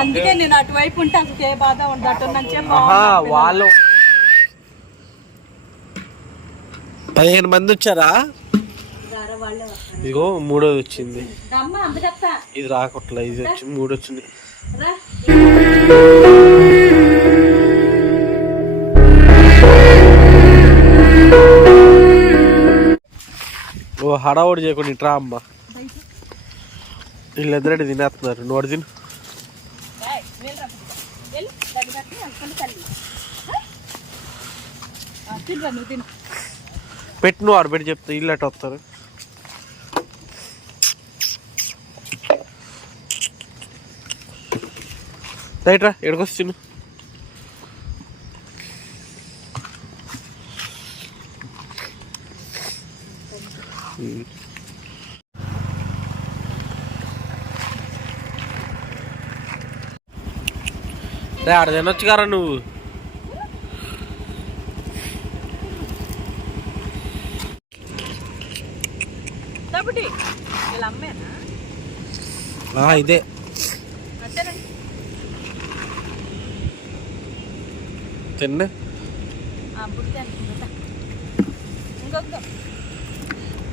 అందుకే నేను అటువైపు ఉంటే అసలు ఏ బాధ ఉండదు వాళ్ళు పదిహేను మంది వచ్చారా? ఇదిగో మూడోది వచ్చింది. ఇది రాకట్లా ఇది వచ్చి మూడు వచ్చింది. ఓ హడావుడి చేయకుండా ఇట్రా అమ్మ. వీళ్ళిద్దరే తినేస్తున్నారు. నోడు తిను. పెట్టి నువ్వు ఆడబెట్టి చెప్తా. ఇల్లు అట్ట వస్తారు. రైట్రా ఎక్కడికొచ్చి తిను. రే ఆడ తినొచ్చు కారా నువ్వు. ఇదే. తిన్న.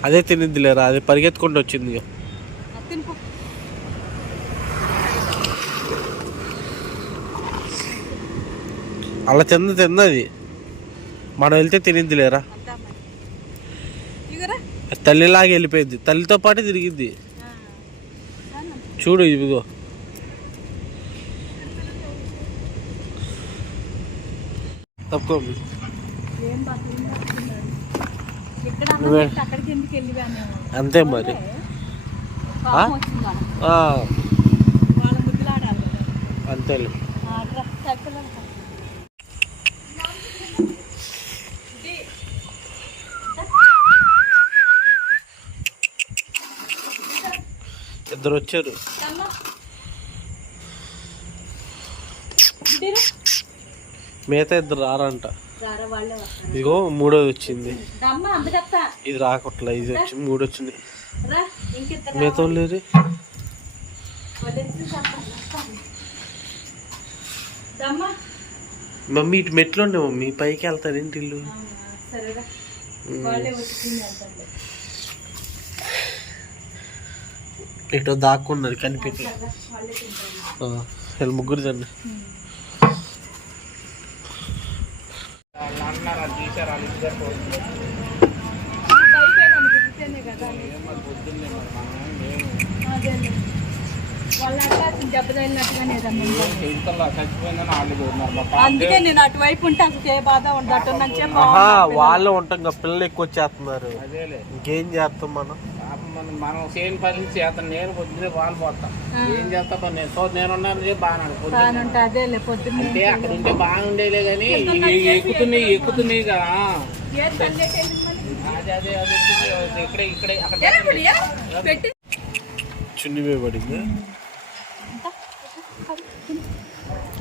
అదే తినింది లేరా అది పరిగెత్తుకుంటూ వచ్చింది అలా తిన్న తిన్నది మనం వెళ్తే తినింది లేరా అంతా మరి ఇగరా తల్లిలాగా వెళ్ళిపోయింది. తల్లితో పాటు తిరిగింది. చూడు ఇదిగో. తప్పుకో ఏం బాత్రూమ్ ఇక్కడ నువ్వే. అన్నం అక్కడికి ఎందుకు వెళ్ళివాను అంతే మరి పాపం వచ్చింది వాళ్ళకి. ఆ, వాళ్ళ ముద్దులాడాలి కదా. అంతేలే ఆ, రా, సరిపోలేదు. ఇది. ఇద్దరు వచ్చారు? మిగతా ఇద్దరు రారంట. ఇదిగో మూడోది వచ్చింది. ఇది రాకట్లా ఇది వచ్చి మూడు వచ్చింది మిగతా. దమ్మా మమ్మీ ఇటు మెట్లు ఉండే మమ్మీ పైకి వెళ్తారు ఏంటి ఇల్లు? సరేరా వాళ్ళే వచ్చి వెళ్తారులే. ఇటు దాక్కున్నారు కనిపెట్టి సరేరా, వాళ్ళే ముగ్గురు చూస్తున్నారు అందుకే నేను అటువైపు ఉంటే అసలు ఏ బాధ ఉండదు. నుంచి ఆహా వాళ్ళు ఉంటాం పిల్లలు ఎక్కువ వచ్చేస్తున్నారు. అదేలే. ఇంకేం చేస్తాం మనం? మనం మనం చేయని పని చేస్తాను నేను పొద్దున్నే పాలు పోతాం ఏం చేస్తాం నేను సో బాగా అదేలే పొద్దున్నే అంటే అక్కడ ఉంటే బాగుండేలే కానీ ఇవి ఎక్కుతున్నాయి ఎక్కుతున్నాయి కదా? అదే అదే. ఇక్కడే ఇక్కడే అక్కడ చున్ని వేయబడింది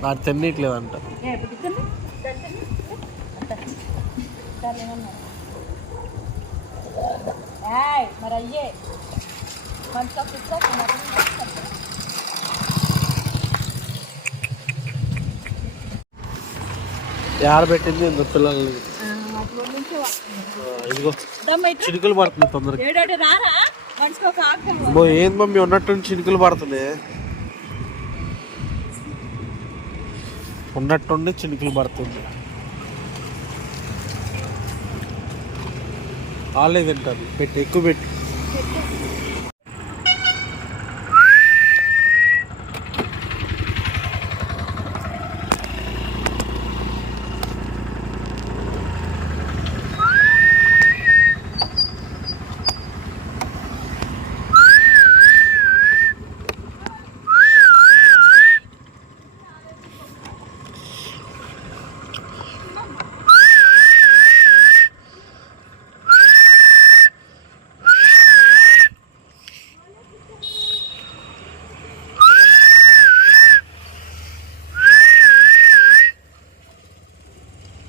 ఆ తిన్నట్లేదంట మరి అయ్యే. మంచిగా తినకుండా ఆడబెట్టింది ఇంత పిల్లల్ని? ఇదిగో. చినుకులు పడుతుంది తొందరగా. ఏడాడు రారా? మనిషికి ఒక ఆకు అమ్మో ఏం మమ్మీ ఉన్నట్టు చినుకులు పడుతున్నాయి? ఉన్నట్టుండి చినుకులు పడుతుంది వాళ్ళే తింటారు. పెట్టి ఎక్కువ పెట్టి.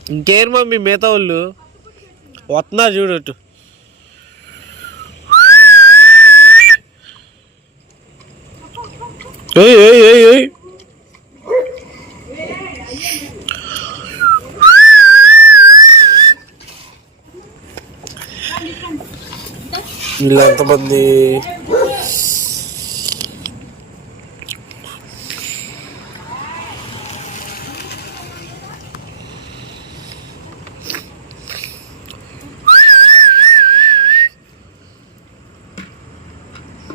ఇంకేమో మీ మిగతా వాళ్ళు? వస్తున్నారు చూడట్టు వీళ్ళంతమంది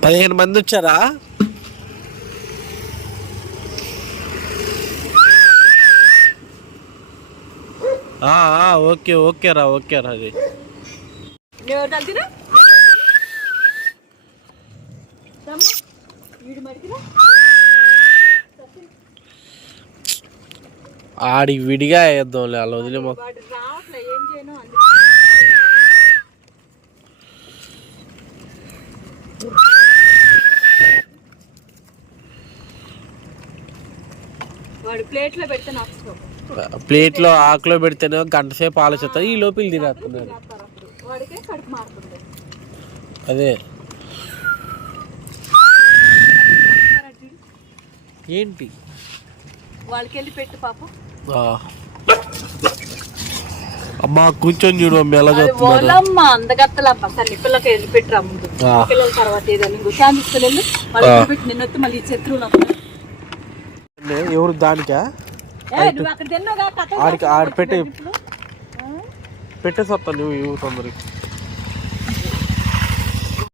పదిహేను మంది వచ్చారా? ఓకే ఓకే రా ఓకే రా అది. ఆడికి విడిగా వేద్దాంలే అలా వదిలే మాకు. రావట్లే ఏం చేయను అందుకే వాడు ప్లేట్లో పెడితే ఆకులో పెడితేనే గంట సేపు ఆలోచిస్తారు ఈ లోపల తినేస్తున్నారు చేస్తారు అప్పుడు వాడికే కడుపు మారుతుంది. అదే. ఏంటి? వాళ్ళకి వెళ్ళి పెట్టు పాపం. ఆ. అమ్మా కూర్చొని చూడు అమ్మ ఎలా చూస్తున్నారు ఓలమ్మ అందగత్తలమ్మ. సరే పిల్లకి వెళ్ళి పెట్టరా ముందు. పిల్లల తర్వాత ఏదైనా ఆ. పెట్టి నిన్నొత్తి మళ్ళీ ఈ శత్రువు నాకు ఎవరు దానికా ఆడికి- ఆడ పెట్టు. పెట్టేసి వస్తాను నువ్వు ఇవ్వు తొందరగా